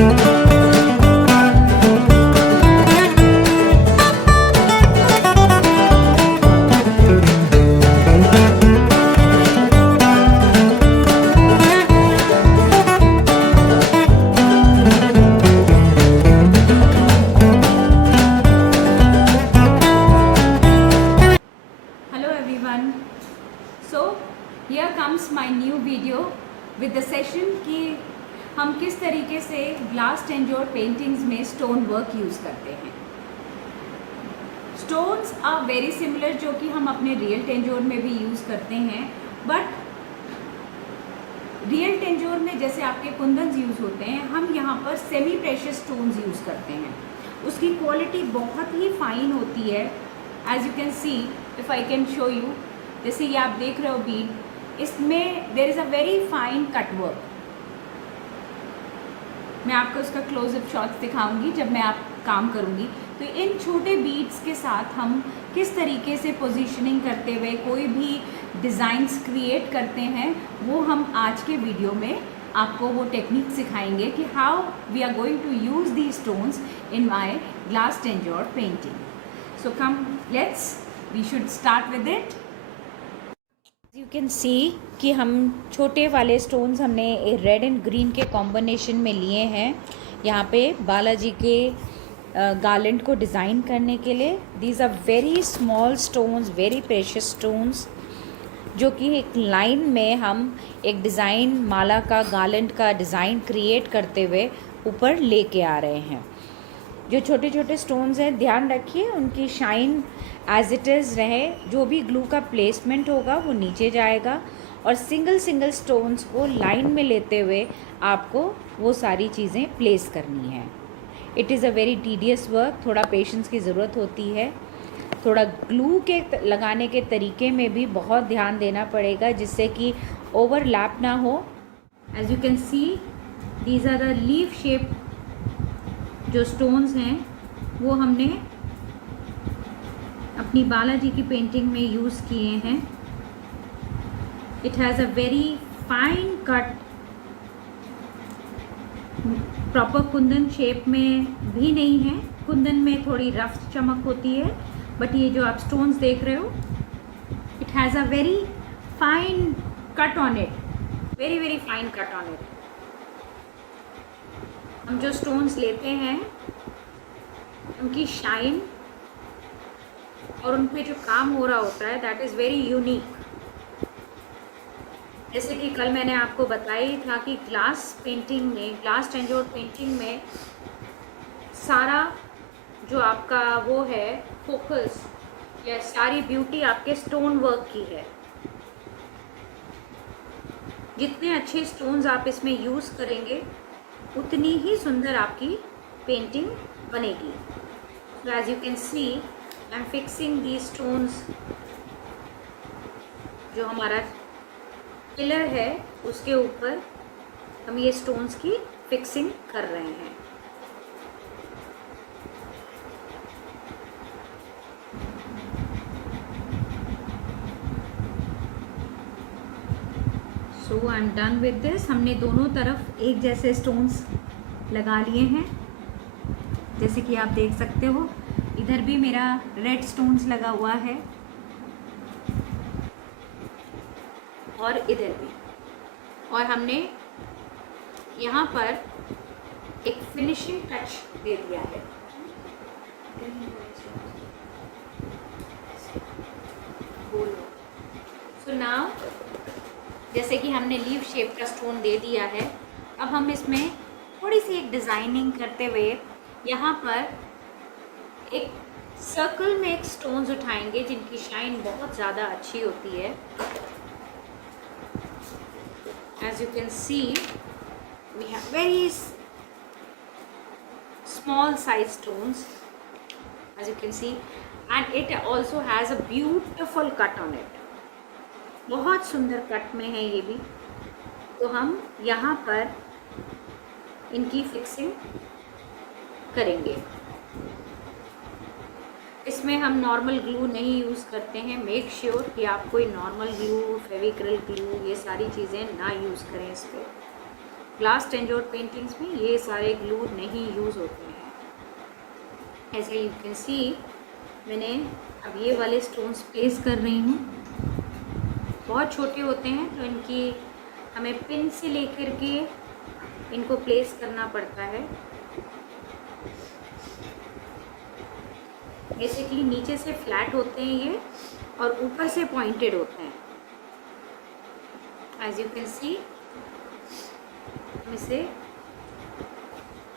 Here comes my new video with the session कि हम किस तरीके से ग्लास टेंजोर पेंटिंग्स में स्टोन वर्क यूज़ करते हैं। स्टोन्स आर वेरी सिमिलर जो कि हम अपने रियल टेंजोर में भी यूज़ करते हैं, बट रियल टेंजोर में जैसे आपके कुंदन्स यूज़ होते हैं, हम यहाँ पर सेमी प्रेशियस स्टोन्स यूज़ करते हैं। उसकी क्वालिटी बहुत ही फाइन होती है। As you can see, if I can show you, जैसे ये आप देख रहे हो बीड, इसमें there is a very fine cut work. मैं आपको उसका क्लोजअप शॉट्स दिखाऊंगी जब मैं आप काम करूंगी। तो इन छोटे बीड्स के साथ हम किस तरीके से पोजीशनिंग करते हुए कोई भी डिज़ाइंस क्रिएट करते हैं, वो हम आज के वीडियो में आपको वो टेक्निक सिखाएंगे कि how we are going to use the stones in my glass Tanjore painting. So come let's we should start with it. You can see कि हम छोटे वाले स्टोन्स हमने रेड एंड ग्रीन के कॉम्बिनेशन में लिए हैं यहाँ पे बालाजी के गार्लेंड को डिज़ाइन करने के लिए। These are very small stones, very precious stones, जो कि एक लाइन में हम एक डिज़ाइन माला का, गार्लेंड का डिज़ाइन क्रिएट करते हुए ऊपर लेके आ रहे हैं। जो छोटे छोटे स्टोन्स हैं, ध्यान रखिए उनकी शाइन एज इट इज़ रहे। जो भी ग्लू का प्लेसमेंट होगा वो नीचे जाएगा, और सिंगल सिंगल स्टोन्स को लाइन में लेते हुए आपको वो सारी चीज़ें प्लेस करनी है। It is a very tedious work, थोड़ा पेशेंस की ज़रूरत होती है। थोड़ा ग्लू के लगाने के तरीके में भी बहुत ध्यान देना पड़ेगा जिससे कि ओवरलैप ना हो। As you can see, these are the leaf shape जो स्टोन्स हैं वो हमने अपनी बालाजी की पेंटिंग में यूज़ किए हैं। It has a very fine cut, proper Kundan shape में भी नहीं है। कुंदन में थोड़ी रफ चमक होती है, बट ये जो आप स्टोन्स देख रहे हो, it has a very fine cut on it, very very fine cut on it. हम जो स्टोन्स लेते हैं उनकी शाइन और उन पे जो काम हो रहा होता है, दैट इज़ वेरी यूनिक। जैसे कि कल मैंने आपको बताई था कि ग्लास पेंटिंग में, ग्लास टेंजोर पेंटिंग में सारा जो आपका वो है फोकस या सारी ब्यूटी आपके स्टोन वर्क की है। जितने अच्छे स्टोन्स आप इसमें यूज़ करेंगे उतनी ही सुंदर आपकी पेंटिंग बनेगी। So as you can see, I'm fixing these stones। जो हमारा पिलर है उसके ऊपर हम ये स्टोन्स की फिक्सिंग कर रहे हैं। So I am done with this. हमने दोनों तरफ एक जैसे स्टोन्स लगा लिए हैं, जैसे कि आप देख सकते हो। इधर भी मेरा रेड स्टोन्स लगा हुआ है और इधर भी, और हमने यहाँ पर एक फिनिशिंग टच दे दिया है। सो नाउ जैसे कि हमने लीफ शेप का स्टोन दे दिया है, अब हम इसमें थोड़ी सी एक डिज़ाइनिंग करते हुए यहाँ पर एक सर्कल में एक स्टोन्स उठाएंगे जिनकी शाइन बहुत ज़्यादा अच्छी होती है। As you can see, we have very small size stones, as you can see, and it also has a beautiful cut on it. बहुत सुंदर कट में है ये भी। तो हम यहाँ पर इनकी फिक्सिंग करेंगे। इसमें हम नॉर्मल ग्लू नहीं यूज़ करते हैं। मेक श्योर कि आप कोई नॉर्मल ग्लू, फेविक्रिल ग्लू, ये सारी चीज़ें ना यूज़ करें इस पर। ग्लास टेंजोर पेंटिंग्स में ये सारे ग्लू नहीं यूज़ होते हैं। ऐसे यू कैन सी मैंने अब ये वाले स्टोन्स प्लेस कर रही हूँ। बहुत छोटे होते हैं तो इनकी हमें पिन से लेकर के इनको प्लेस करना पड़ता है। बेसिकली नीचे से फ्लैट होते हैं ये और ऊपर से पॉइंटेड होते हैं। एज यू कैन सी हम इसे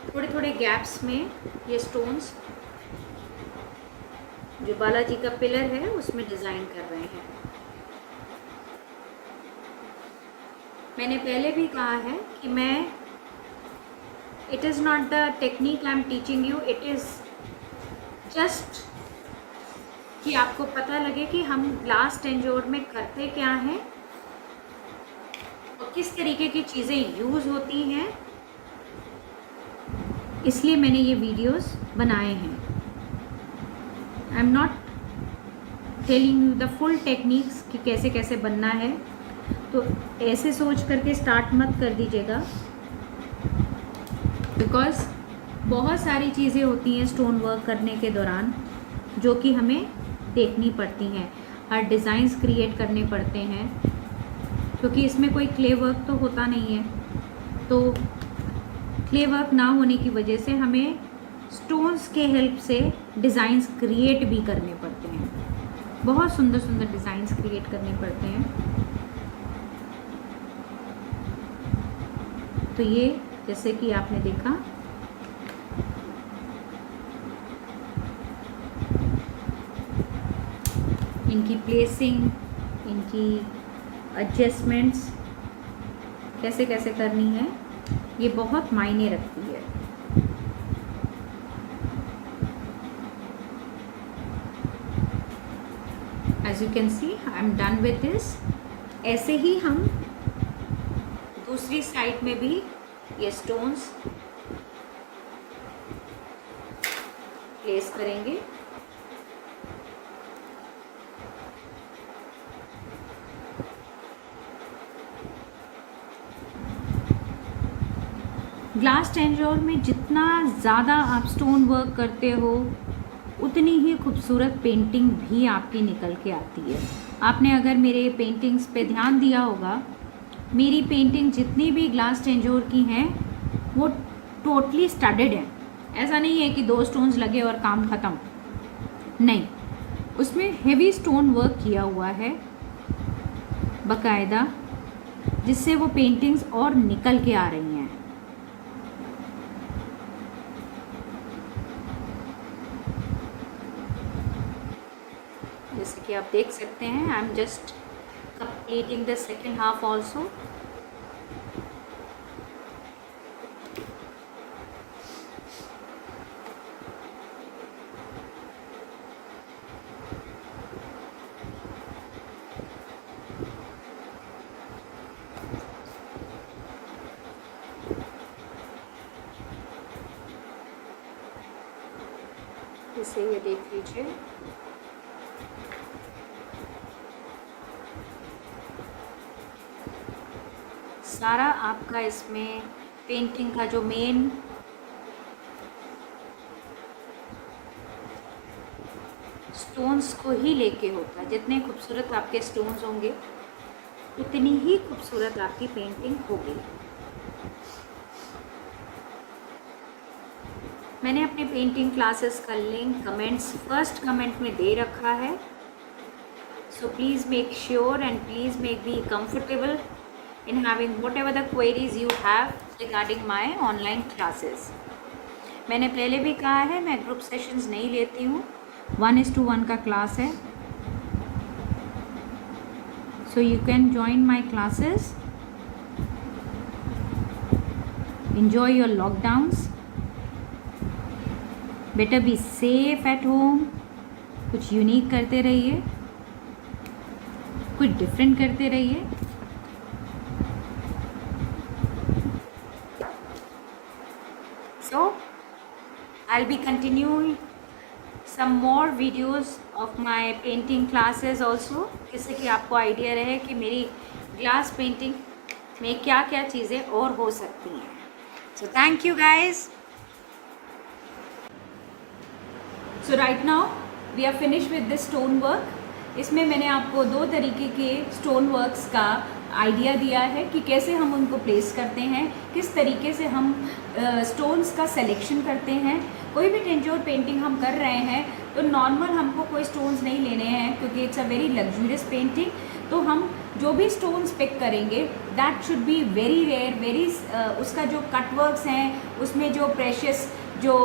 थोड़े थोड़े गैप्स में ये स्टोन्स जो बालाजी का पिलर है उसमें डिज़ाइन कर रहे हैं। मैंने पहले भी कहा है कि मैं it is not the technique I am teaching you, it is just कि आपको पता लगे कि हम ग्लास टेंजोर में करते क्या हैं और किस तरीके की चीज़ें यूज़ होती हैं, इसलिए मैंने ये वीडियोस बनाए हैं। I am not telling you the full techniques कि कैसे कैसे बनना है, तो ऐसे सोच करके स्टार्ट मत कर दीजिएगा, बिकॉज़ बहुत सारी चीज़ें होती हैं स्टोन वर्क करने के दौरान जो कि हमें देखनी पड़ती हैं। हर डिज़ाइंस क्रिएट करने पड़ते हैं क्योंकि इसमें कोई क्ले वर्क तो होता नहीं है, तो क्ले वर्क ना होने की वजह से हमें स्टोन्स के हेल्प से डिज़ाइंस क्रिएट भी करने पड़ते हैं। बहुत सुंदर सुंदर डिज़ाइंस क्रिएट करने पड़ते हैं। तो ये जैसे कि आपने देखा इनकी प्लेसिंग, इनकी एडजस्टमेंट्स कैसे कैसे करनी है, ये बहुत मायने रखती है। As you can see I am done with this. ऐसे ही हम दूसरी साइड में भी ये स्टोन्स प्लेस करेंगे। ग्लास टेंजोर में जितना ज़्यादा आप स्टोन वर्क करते हो उतनी ही खूबसूरत पेंटिंग भी आपकी निकल के आती है। आपने अगर मेरे पेंटिंग्स पे ध्यान दिया होगा, मेरी पेंटिंग जितनी भी ग्लास टेंजोर की हैं वो टोटली स्टडेड है। ऐसा नहीं है कि 2 स्टोन्स लगे और काम ख़त्म, नहीं, उसमें हेवी स्टोन वर्क किया हुआ है बाकायदा, जिससे वो पेंटिंग्स और निकल के आ रही हैं। जैसे कि आप देख सकते हैं, I am just completing the second half also. इसे ये देख लीजिए, सारा आपका इसमें पेंटिंग का जो मेन स्टोन्स को ही लेके होता है। जितने खूबसूरत आपके स्टोन्स होंगे उतनी ही खूबसूरत आपकी पेंटिंग होगी। मैंने अपने पेंटिंग क्लासेस का लिंक कमेंट्स फर्स्ट कमेंट में दे रखा है, so please make sure and please make be comfortable in having whatever the queries you have regarding my online classes। मैंने पहले भी कहा है मैं ग्रुप सेशंस नहीं लेती हूँ, 1:1 का क्लास है, so you can join my classes, enjoy your lockdowns, better be safe at home, कुछ यूनिक करते रहिए, कुछ डिफरेंट करते रहिए। So I'll be continuing some more videos of my painting classes also, जिससे कि आपको आइडिया रहे कि मेरी ग्लास पेंटिंग में क्या क्या चीज़ें और हो सकती हैं। So thank you guys. So right now we are finish with this stone work. इसमें मैंने आपको 2 तरीके के स्टोन वर्क्स का आइडिया दिया है कि कैसे हम उनको प्लेस करते हैं, किस तरीके से हम स्टोन्स का सिलेक्शन करते हैं। कोई भी टेंजोर पेंटिंग हम कर रहे हैं तो नॉर्मल हमको कोई स्टोन्स नहीं लेने हैं, क्योंकि it's a very luxurious painting. तो हम जो भी स्टोन्स पिक करेंगे that should be very rare, very उसका जो कट वर्क्स हैं उसमें जो प्रेशियस जो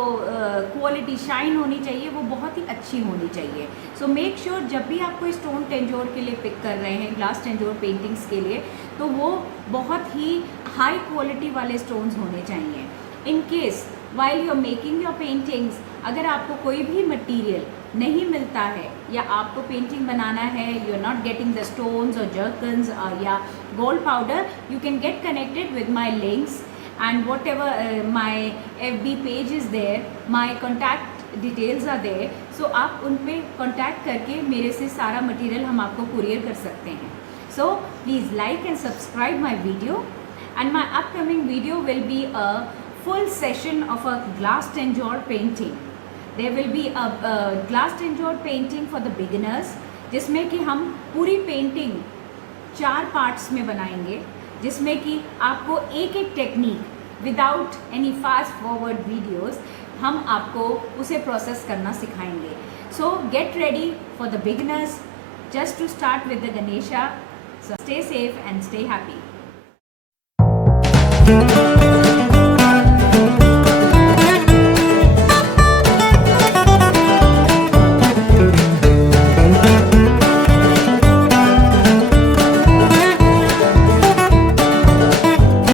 क्वालिटी शाइन होनी चाहिए वो बहुत ही अच्छी होनी चाहिए। सो मेक श्योर जब भी आप कोई स्टोन टेंजोर के लिए पिक कर रहे हैं, ग्लास टेंजोर पेंटिंग्स के लिए, तो वो बहुत ही हाई क्वालिटी वाले स्टोन्स होने चाहिए। In case while you are making your paintings, अगर आपको कोई भी मटेरियल नहीं मिलता है या आपको पेंटिंग बनाना है, you are not getting the stones और जर्कन्स या gold powder, you can get connected with my links and whatever my FB page is there, my contact details are there, so आप उन पे contact करके मेरे से सारा मटेरियल हम आपको कुरियर कर सकते हैं। So please like and subscribe my video, and my upcoming video will be a full session of a glass tenjor painting. There will be a glass tenjor painting for the beginners, जिसमें कि हम पूरी painting 4 parts में बनाएंगे, जिसमें कि आपको एक एक technique without any fast forward videos हम आपको उसे प्रोसेस करना सिखाएंगे। So get ready for the beginners just to start with the Ganesha. So stay safe and stay happy.